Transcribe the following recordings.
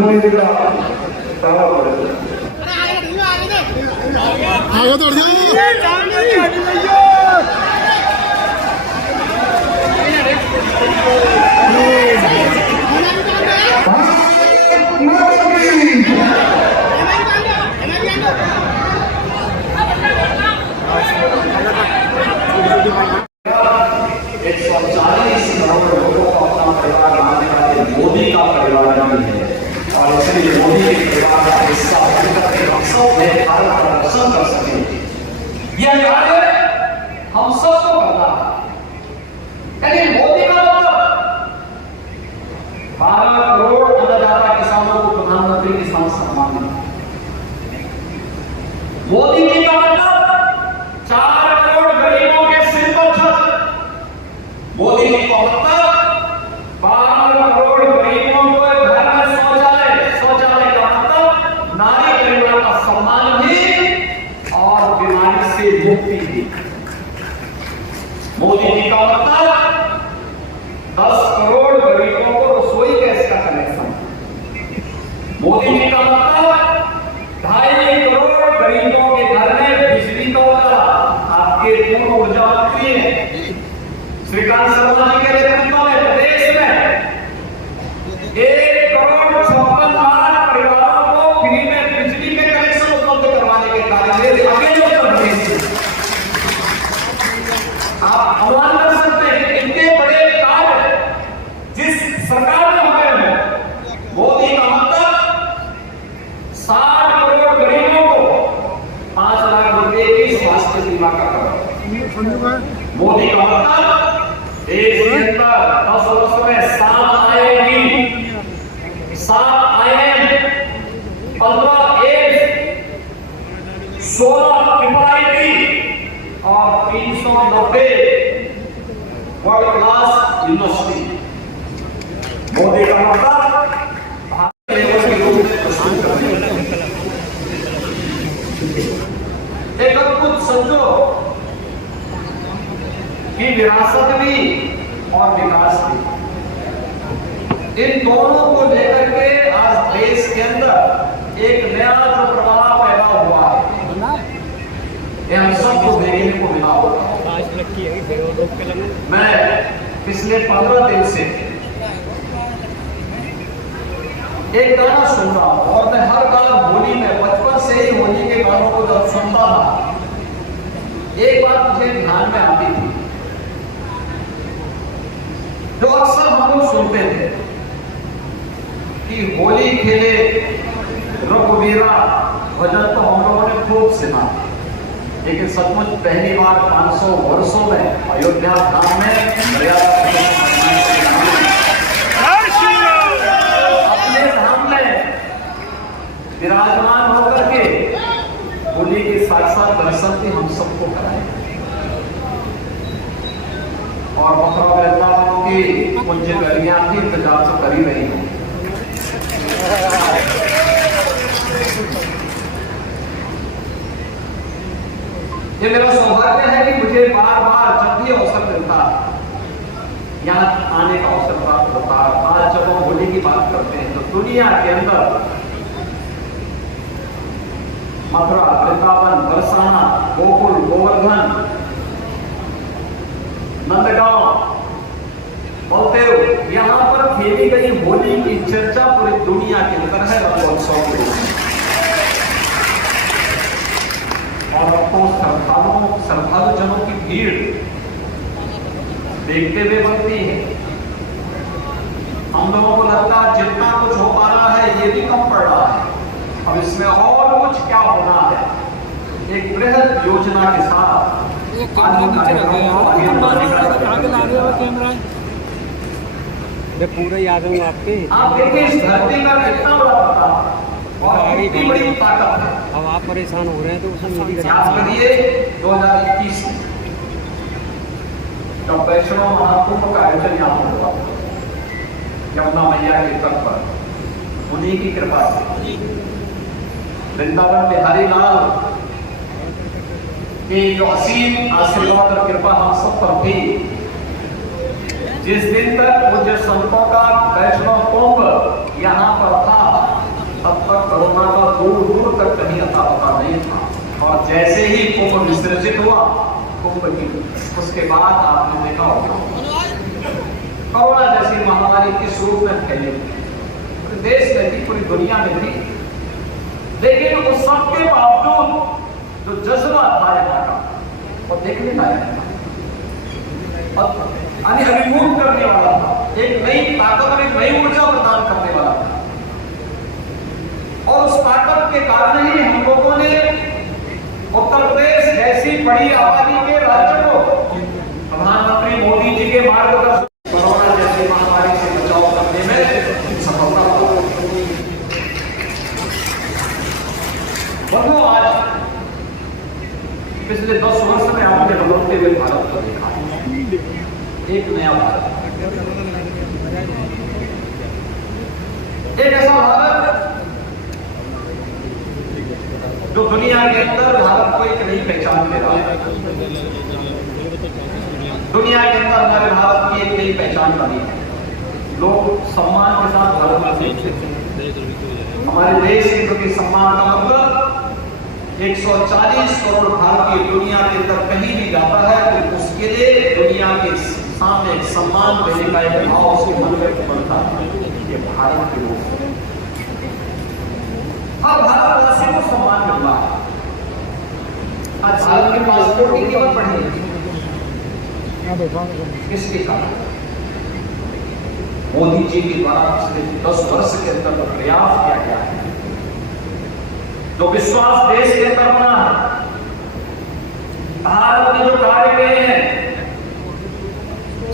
मोदी का दावा करें। आगे दौड़ जाओ। मोदी का परिवार नहीं है और इसलिए मोदी के परिवार का हिस्सा बनकर हम सब में भारत का रक्षण कर सके, यह कार्य हम सबको करना है। यानी मोदी का मतलब 12 करोड़ अन्नदाता किसानों को प्रधानमंत्री किसान सम्मान निधि, मोदी जी का मतलब 4 करोड़ गरीबों के सिर पर छत, मोदी जी का मतलब 12 करोड़ गरीबों को घर में शौचालय, शौचालय का मतलब नारी परिवार का सम्मान भी और बीमारी से मुक्ति भी। मोदी जी का मतलब 10 करोड़ गरीबों को रसोई गैस का कनेक्शन, मोदी जी का मतलब 2.5 करोड़ गरीबों के घर में बिजली का उजाला। आपके पूर्ण ऊर्जा मंत्री हैं श्रीकांत शर्मा जी के नेतृत्व में प्रदेश में 1,56,00,000 परिवारों को फ्री में बिजली के कनेक्शन उपलब्ध करवाने के कार्य में अकेले उत्तर प्रदेश से आप अनुमान कर सकते हैं इतने बड़े कार्य जिस सरकार ने हुए हैं। मोदी का मतलब 60 करोड़ गरीबों को 5 लाख रुपए की स्वास्थ्य बीमा का कवर। मोदी का मतलब देश के अंदर 10 वर्षों में 7 आएगी, 7 IIM, 15 एम्स, 16 IIT और 390 वर्ल्ड क्लास यूनिवर्सिटी। मोदी का मतलब एक अद्भुत संजोग की विरासत भी और विकास भी, इन दोनों को लेकर के आज देश के अंदर एक नया जो प्रवाह पैदा हुआ है, ये हम सबको देखने को मिला होगा। मैं पिछले 15 दिन से एक गाना सुन रहा हूं और मैं हर बार होली में बचपन से ही होली के गानों को जब सुनता था, एक बात मुझे ध्यान में आती थी जो अक्सर हम लोग सुनते थे कि होली खेले रघुवीरा भजन तो हम लोगों ने खूब सुना, लेकिन सचमुच पहली बार 500 वर्षों में अयोध्या धाम में अपने धाम में विराजमान होकर के होली के साक्षात दर्शन भी हम सबको कराए और मथुरा वृंदावन की पुण्य गलियां भी इंतजार तो कर ही रही हैं। ये मेरा सौभाग्य है कि मुझे बार बार जब भी अवसर मिलता यहाँ आने का अवसर प्राप्त होता है। आज जब हम होली की बात करते हैं तो दुनिया के अंदर मथुरा, वृंदावन, बरसाना, गोकुल, गोवर्धन, नंदगांव, बलदेव, यहाँ पर खेली गई होली की चर्चा पूरी दुनिया के अंदर है रंगोत्सव के रूप में। और आपको श्रद्धालु जनों की भीड़ देखते हुए बनती है। हम लोगों को लगता है जितना कुछ हो पा रहा है ये भी कम पड़ रहा है, अब इसमें और कुछ क्या होना है। एक बृहद योजना के साथ पूरा याद हूँ आपके। आप देखिए इस धरती का कितना बड़ा पता और कितनी बड़ी ताकत है। अब आप परेशान हो रहे हैं तो उसमें मेरी याद करिए 2021 जब वैष्णव महाकुंभ का आयोजन यहाँ पर हुआ यमुना मैया के तट पर, उन्हीं की कृपा से वृंदावन बिहारी लाल की जो असीम आशीर्वाद और कृपा हम सब पर थी। जिस दिन तक पूज्य संतों का वैष्णव कुंभ यहाँ पर था और जैसे ही कुंभ विसर्जित हुआ, कुंभ की उसके बाद आपने देखा होगा कोरोना जैसी महामारी किस रूप में फैली, पूरे देश में थी, पूरी दुनिया में थी, लेकिन उस सबके बावजूद जो जज्बा था यहाँ का वो देखने लायक था और अभिभूत करने वाला था, एक नई ताकत और एक नई ऊर्जा प्रदान करने वाला था। और उस ताकत के कारण ही हम लोगों ने उत्तर प्रदेश जैसी बड़ी आबादी के राज्य को प्रधानमंत्री मोदी जी के मार्गदर्शन कोरोना जैसी महामारी से बचाव करने में सफलता पाई। बंधु, आज पिछले 10 वर्ष में आपने बदलते हुए भारत को देखा, एक नया भारत, एक ऐसा भारत जो दुनिया के अंदर भारत को एक नई पहचान दे रहा है। दुनिया के अंदर हमारे भारत की एक नई पहचान बनी है। लोग सम्मान के साथ भारत में देखते हैं। हमारे देश के प्रति सम्मान का मतलब 140 करोड़ भारतीय दुनिया के अंदर कहीं भी जाता है तो उसके लिए दुनिया के सामने सम्मान देने का एक भाव उसके मन में बनता है। ये भारत के लोग हर भारतवासी को सम्मान मिल रहा है। आज भारत के पासपोर्ट की कीमत बढ़ी है, किसके कारण? मोदी जी के द्वारा पिछले 10 वर्ष के अंदर प्रयास किया गया है, जो विश्वास देश के अंदर बना है। भारत ने जो कार्य किए हैं,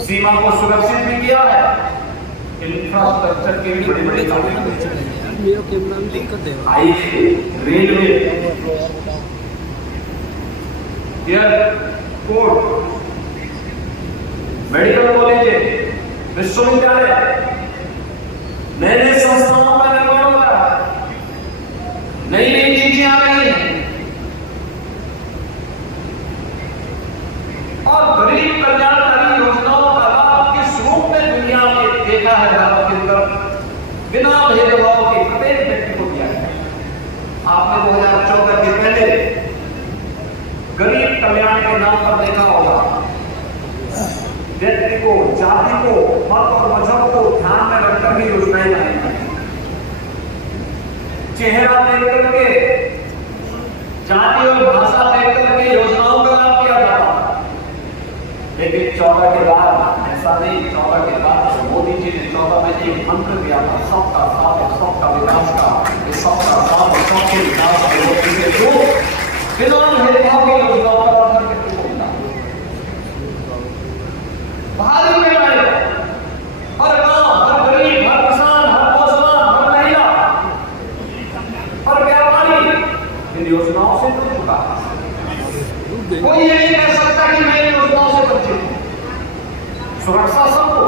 सीमा को सुरक्षित भी किया है, इंफ्रास्ट्रक्चर के भी बड़े बड़े कार्य, रेलवे, एयरपोर्ट, मेडिकल कॉलेज, विश्वविद्यालय, नए नए संस्थाओं का निर्माण हो रहा है, नई नई चीजें आ रही हैं और गरीब कल्याणकारी योजनाओं का लाभ किस रूप में दुनिया में देखा है भारत के अंदर, बिना भेदभाव के प्रत्येक व्यक्ति को दिया है। आपने 2014 के पहले गरीब कल्याण के नाम पर देखा होगा, व्यक्ति को, जाति को, मत और मजहब को ध्यान में रखकर भी योजनाएं लाई, चेहरा देख करके, जाति और भाषा देख करके योजनाओं का लाभ किया जाता। लेकिन 14 के बाद ऐसा नहीं, 14 के बाद मोदी जी ने 14 में एक मंत्र दिया था, सबका साथ और सबका विकास का, सबका साथ और सबके विकास के जो बिना भेदभाव की योजनाओं का लाभ व्यक्ति को मिला। भारी में आएगा हर गांव, हर गरीब, हर किसान, हर नौजवान, हर महिला, हर व्यापारी इन योजनाओं से जुड़ चुका है। कोई ये नहीं कह सकता कि मैं इन योजनाओं से वंचित हूं। सुरक्षा सबको,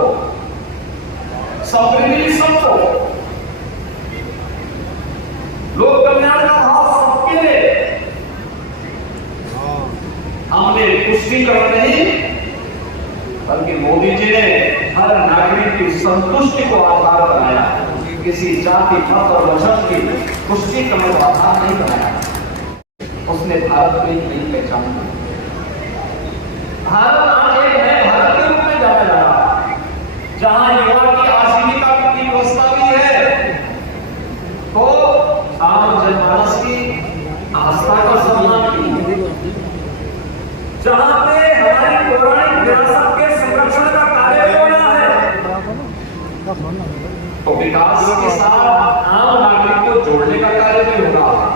समृद्धि सबको, लोक कल्याण का भाव सबके लिए। हमने पुष्टिकरण नहीं बल्कि मोदी जी ने हर नागरिक की संतुष्टि को आधार बनाया, किसी जाति, मत और मजहब की पुष्टिकरण को आधार नहीं बनाया। उसने भारत में नई पहचान दी। भारत आज एक नए भारत के रूप में जाने लगा, जहां युवा की आजीविका की व्यवस्था भी है, तो आम जनमानस की आस्था का सम्मान भी, जहां पे हमारी पौराणिक विरासत के संरक्षण का कार्य हो रहा है, तो विकास के साथ आम नागरिक को जोड़ने का कार्य भी हो रहा है।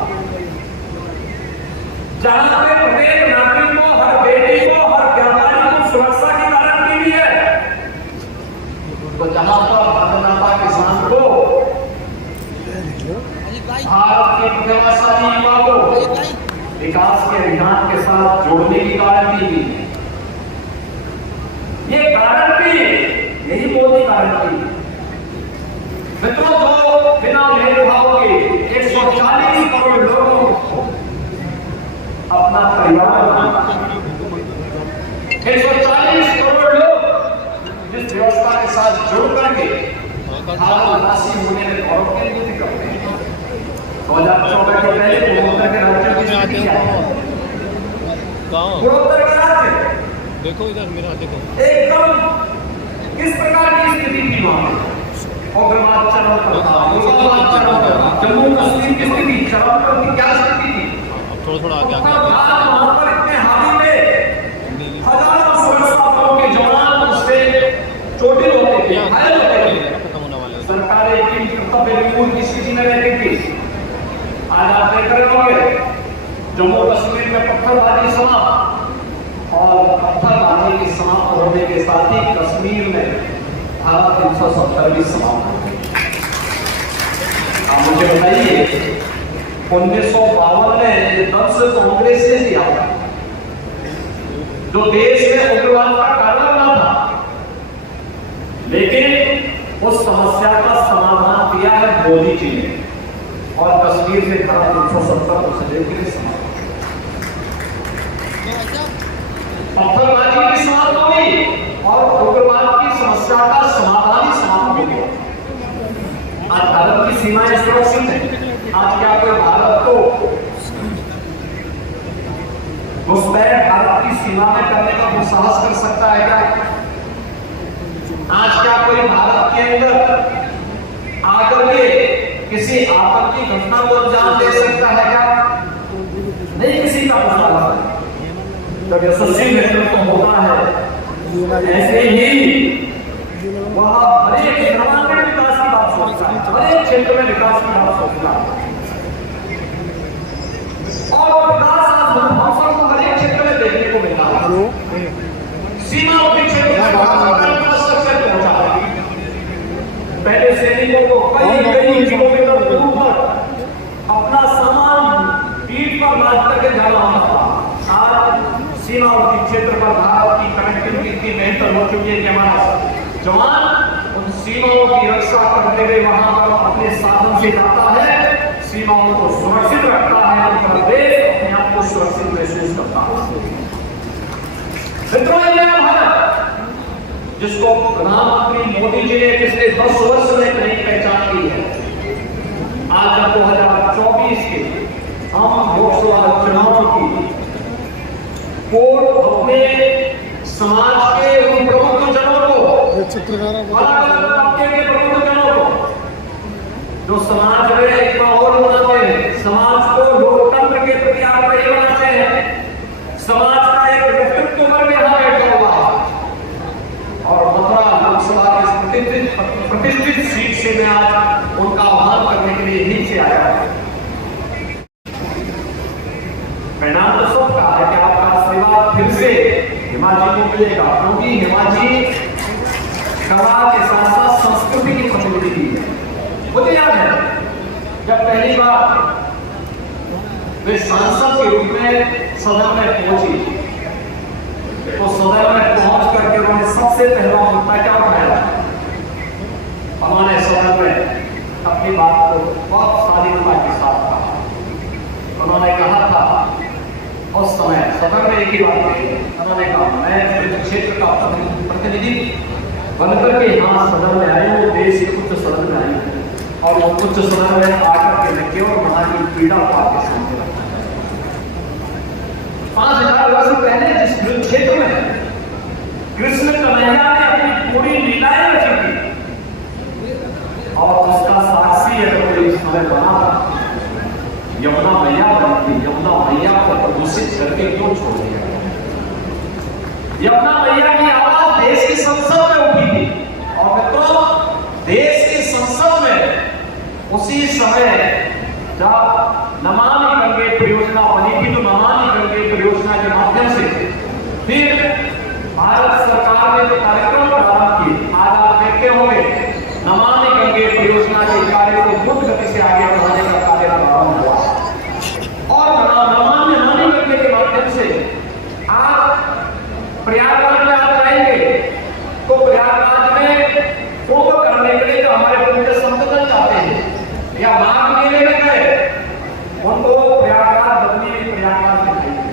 जहां पे प्रत्येक नागरिक को, हर बेटी को, हर व्यापारी को सुरक्षा की गारंटी भी है, तो जहां पर मतदाता किसान को, भारत के प्रतिभाशाली युवा को विकास के अभियान के साथ जोड़ने की गारंटी भी है। ये गारंटी, यही मोदी गारंटी। मित्रों, जो बिना भेदभाव के 140 करोड़ लोगों को अपना परिवार मानता है, 140 करोड़ लोग जिस व्यवस्था के साथ जुड़ करके भारतवासी होने में गौरव के लिए करते हैं। 2014 के पहले पूर्वोत्तर के राज्यों की स्थिति क्या है? कहाँ? पूर्वोत्तर के राज्य देखो इधर मेरा देखो। एकदम किस प्रकार की स्थिति थी वहां उग्रवाद चरम पर था, उग्रवाद चरम पर था। जम्मू कश्मीर की स्थिति चरम पर थी, क्या स्थिति थी? अब थोड़ा थोड़ा आगे वहां पर इतने हावी में हजारों सुरक्षा बलों के जवान उससे चोटिल होते थे, घायल होते थे। खत्म होने वाले हैं। सरकारें की कर्तव्य विमूढ़ की स्थिति में रहती थी। आज आप देख रहे होंगे जम्मू कश्मीर में पत्थरबाजी समाप्त, और पत्थरबाजी की समाप्त होने के साथ ही कश्मीर में धारा 370 भी समाप्त हो गई। आप मुझे बताइए 1952 में ये दल से कांग्रेस ने दिया जो देश में उग्रवाद का कारण बना था, लेकिन उस समस्या का समाधान दिया है मोदी जी ने, और कश्मीर से धारा 370 को सदैव के लिए समाप्त। पत्थरबाजी की समाप्त हो गई और उग्रवाद की समस्या का समाधान ही समाप्त हो गया। आज भारत की सीमाएं सुरक्षित हैं। आज क्या कोई भारत को घुसपैठ भारत की सीमा में करने का दुस्साहस कर सकता है क्या? आज क्या कोई भारत के अंदर आकर के किसी आतंकी घटना को अंजाम दे सकता है क्या? नहीं, किसी का पता जब यशस्वी नेतृत्व होता है ऐसे ही वह हर एक निर्माण में विकास की बात सोचता है, हर एक क्षेत्र में विकास की बात सोचता है, और विकास आज हम सबको हर एक क्षेत्र में देखने को मिलता है। सीमावर्ती क्षेत्र में इंफ्रास्ट्रक्चर पहुंचा है। पहले सैनिकों को कई किलोमीटर दूर तक अपना सामान पीठ पर लाद करके जाना होता था। आज सीमावर्ती क्षेत्र पर भारत की कनेक्टिविटी इतनी बेहतर हो चुकी है कि हमारा जवान उन सीमाओं की रक्षा करते हुए वहां पर अपने साधन से जाता है, सीमाओं को सुरक्षित रखता है, अपना देश अपने आप को सुरक्षित महसूस करता है। मित्रों, यह भारत जिसको प्रधानमंत्री मोदी जी ने पिछले 10 वर्ष में नई पहचान की है, आज 2024 के हम लोकसभा चुनाव की वोट अपने समाज के उन प्रबुद्धजनों को, अलग-अलग तबके के प्रबुद्धजनों को जो समाज में एक माहौल बनाते हैं, समाज को लोकतंत्र के प्रति आग्रही बनाते हैं, समाज का एक व्यक्तित्व वर्ग यहाँ बैठा हुआ है। और मथुरा लोकसभा की प्रतिष्ठित सीट से मैं आज उनका आह्वान करने के लिए नीचे आया हूं। परिणाम तो सबका है कि आपका आशीर्वाद फिर से हिमाजी को मिलेगा, क्योंकि हिमाजी कला के साथ साथ संस्कृति की प्रतिनिधि है। मुझे याद है जब पहली बार वे सांसद के रूप में सदन में पहुंची, तो सदन में पहुंच करके उन्होंने सबसे पहला मुद्दा क्या उठाया? उन्होंने सदन में अपनी बात को बहुत शालीनता के साथ कहा। उन्होंने कहा था उस समय सदन में एक ही बात कही, उन्होंने कहा मैं इस क्षेत्र का प्रतिनिधि बनकर के यहाँ सदन में आए हूँ, देश के उच्च सदन में आए हूँ, और वो उच्च सदन में आकर के मैं केवल वहां की पीड़ा को आपके सामने रखा। 5000 वर्ष पहले जिस क्षेत्र में कृष्ण कन्हैया ने अपनी पूरी लीलाएं रची थी, और उसका साक्षी अगर कोई इस समय बना था, यमुना मैया बनती, यमुना मैया को प्रदूषित करके क्यों छोड़ दिया? यमुना मैया की आवाज देश की संसद में उठी थी, और मित्रों देश की संसद में उसी समय जब नमामि गंगे परियोजना बनी थी, तो नमामि गंगे परियोजना के माध्यम से फिर भारत सरकार ने जो कार्यक्रम प्रारंभ किए, आज आप देखते होंगे नमामि गंगे परियोजना के कार्य को द्रुत गति से आगे बढ़ाने का कार्य प्रारंभ हुआ, और नमामि गंगे के माध्यम से आज प्रयागराज में आप जाएंगे तो प्रयागराज में कुंभ करने के लिए जो हमारे पुण्य संतजन जाते हैं या माघ मेले में गए, उनको प्रयागराज बदली प्रयागराज में जाएंगे,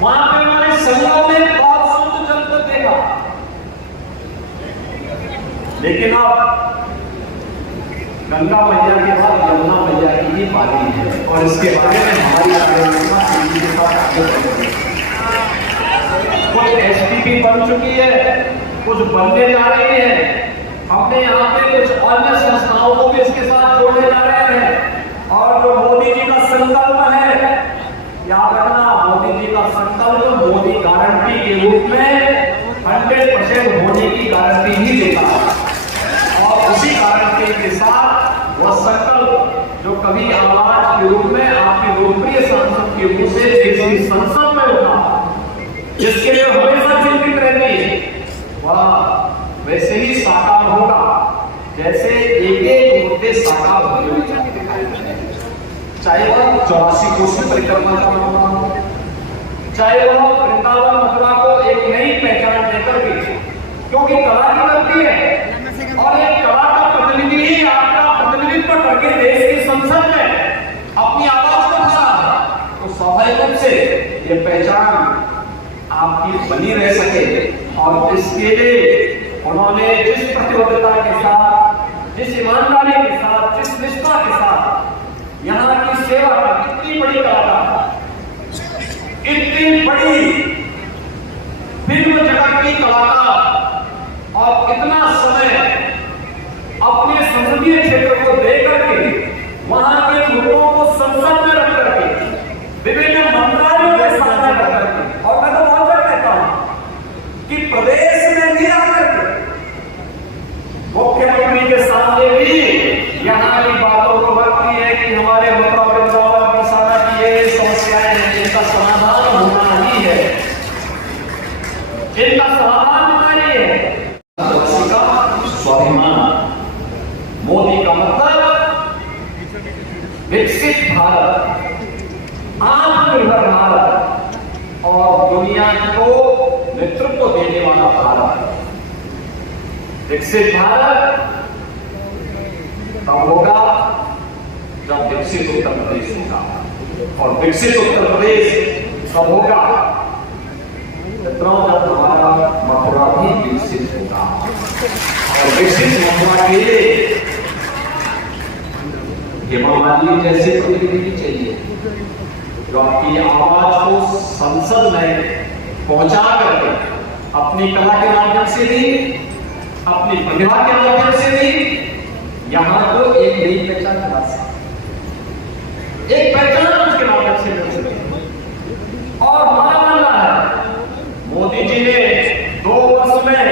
वहां पे हमारे संगम में बहुत शुद्ध जल को देखा। लेकिन अब गंगा मैया के बाद यमुना मैया की ही बारी है, और इसके बारे में हमारी कार्यक्रम के साथ आगे बढ़ेंगे। कुछ एसटीपी बन चुकी है, कुछ बनने जा रही है। हमने यहाँ पे कुछ अन्य संस्थाओं को भी इसके साथ जोड़ने जा रहे हैं। और जो मोदी जी का संकल्प है, याद रखना, मोदी जी का संकल्प मोदी गारंटी के रूप में 100% होने की गारंटी ही देता है। और उसी गारंटी के साथ वह संकल्प जो कभी आवाज के रूप में आपके लोकप्रिय सांसद के मुंह से देश की संसद में उठा, जिसके लिए हमेशा चिंतित रहती है, वह वैसे ही साकार होगा जैसे एक मुद्दे साकार हुए, चाहे वह 84 कोसी परिक्रमा का मामला हो, चाहे वह वृंदावन मथुरा को एक नई पहचान देकर के, क्योंकि कला की लगती है और एक कला का प्रतिनिधि ही आपका प्रतिनिधित्व करके देश की संसद में अपनी आवाज को उठा रहा है, तो स्वाभाविक रूप से ये पहचान आपकी बनी रह सके। और इसके लिए उन्होंने जिस प्रतिबद्धता के साथ, जिस ईमानदारी के साथ, जिस निष्ठा के साथ यहाँ की सेवा की, इतनी बड़ी कलाकार, इतनी बड़ी फिल्म जगत की कलाकार और इतना समय अपने संसदीय क्षेत्र को दे करके, वहां के मुद्दों को संसद में रख करके, विभिन्न मंत्रालयों के सामने रख करके, और मैं तो बहुत बार कहता हूं कि प्रदेश में भी आकर मुख्यमंत्री के सामने भी यहाँ की बातों को रखती है कि हमारे मथुरा वृंदावन प्रसाद की ये समस्याएं हैं, इनका समाधान होना ही है, इनका समाधान होना ही है। स्वाभिमान, मोदी का मतलब विकसित भारत, आत्मनिर्भर भारत और दुनिया को नेतृत्व देने वाला भारत। विकसित भारत तब होगा जब विकसित उत्तर प्रदेश होगा, और विकसित उत्तर प्रदेश तब होगा जब हमारा मथुरा भी विकसित होगा। और विकसित मथुरा के लिए हेमा मालिनी जैसे प्रतिनिधि चाहिए, जो आपकी आवाज को संसद में पहुंचा करके अपनी कला के माध्यम से भी, अपनी प्रतिभा के माध्यम से भी यहां को एक नई पहचान बना सके, एक पहचान उसके माध्यम से मिल सके। और हमारा मानना है, मोदी जी ने 2 वर्ष में,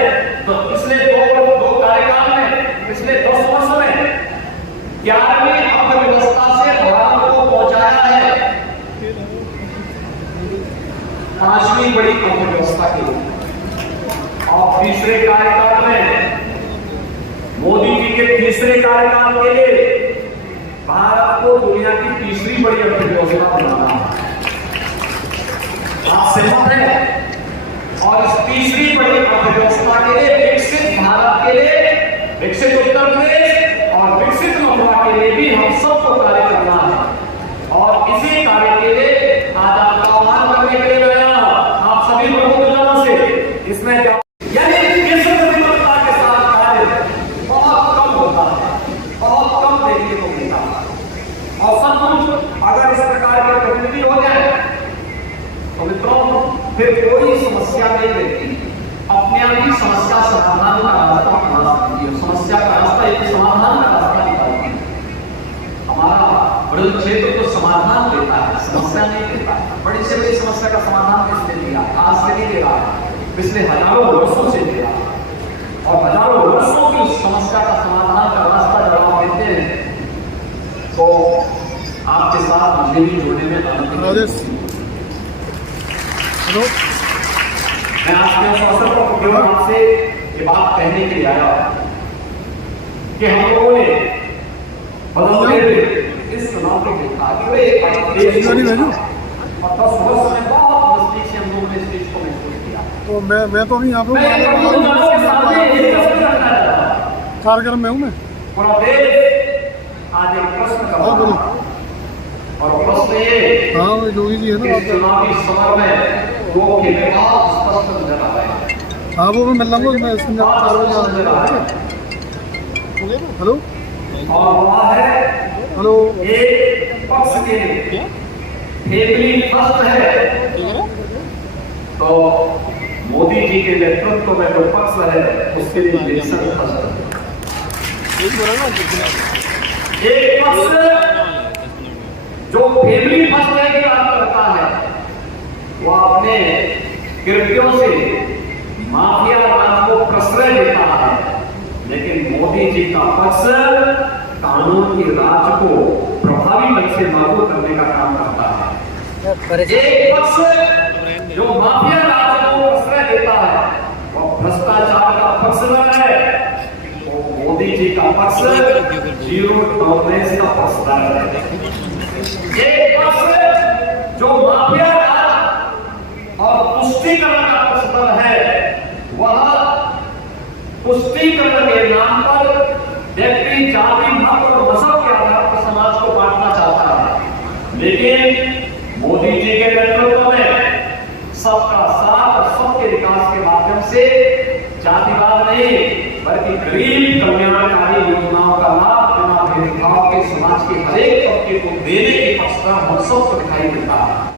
तो पिछले 2 कार्यकाल में, पिछले 10 वर्ष में 11वीं अर्थव्यवस्था से भारत को पहुंचाया है 5वीं बड़ी अर्थव्यवस्था के रूप में। और तीसरे कार्यकाल में, मोदी जी के तीसरे कार्यकाल के लिए भारत को दुनिया की तीसरी बड़ी अर्थव्यवस्था बनाना है। आप सहमत हैं? और इस तीसरी बड़ी अर्थव्यवस्था के लिए, विकसित भारत के लिए, विकसित उत्तर प्रदेश और विकसित मथुरा के लिए भी हम सबको कार्य करना है। और इसी कार्य के लिए आज आपका आह्वान करने के लिए मैं आप सभी लोगों से इसमें यानी विश्व प्रतिबद्धता के साथ कार्य बहुत कम होता है, बहुत कम देखने को मिलता है। और सब कुछ अगर इस प्रकार के प्रतिनिधि हो जाए तो मित्रों फिर कोई समस्या नहीं रहती, अपने आप ही समस्या समाधान का रास्ता बना सकती है, समस्या का रास्ता एक समाधान का रास्ता निकालती है। हमारा बड़े क्षेत्र तो समाधान देता है, समस्या नहीं देता है। बड़ी से बड़ी समस्या का समाधान किसने दिया? आज से नहीं दे रहा है, पिछले हजारों वर्षों से दे रहा है। और हजारों वर्षों की उस समस्या का समाधान का रास्ता जब आप देते हैं तो आपके साथ मुझे भी जोड़ने में आनंद। मैं आपके अवसर पर केवल आपसे ये बात कहने के लिए आया कि हम लोगों ने बदलते हुए इस चुनाव को देखा कि वे और 10 वर्ष में बहुत नजदीक से हम लोगों ने इस चीज को महसूस किया। तो मैं तो अभी यहाँ पे कार्यक्रम में हूँ। मैं पूरा देश आज एक प्रश्न कर रहा है, और प्रश्न ये, हाँ योगी जी है ना, चुनावी समर में वो खेले बहुत स्पष्ट नजर आ रहे हैं। हाँ वो मैं मिल रहा हूँ। हेलो, और वहाँ है हेलो, एक पक्ष के फैमिली फर्स्ट है, तो मोदी जी के नेतृत्व में जो पक्ष है उसके लिए निरसन फंस एक पक्ष जो फैमिली फंसने की बात करता है वो अपने कृत्यों से माफिया राज को प्रश्रय देता है, लेकिन मोदी जी का पक्ष कानून की राज को प्रभावी ढंग से लागू करने का काम करता है। एक पक्ष जो माफिया राज को प्रश्रय देता है वो भ्रष्टाचार का पक्ष है, वो मोदी जी का पक्ष जीरो टॉलरेंस का पक्ष है। एक पक्ष जो माफिया राज और तुष्टीकरण का पक्ष है, वह तुष्टीकरण के नाम पर व्यक्ति जाति मत और मजहब के आधार पर समाज को बांटना चाहता है, लेकिन मोदी जी के नेतृत्व में सबका साथ और सबके विकास के माध्यम से जातिवाद नहीं बल्कि गरीब कल्याणकारी योजनाओं का लाभ बिना भेदभाव के समाज के हर एक तबके को देने के पक्ष का हम सबको दिखाई देता है।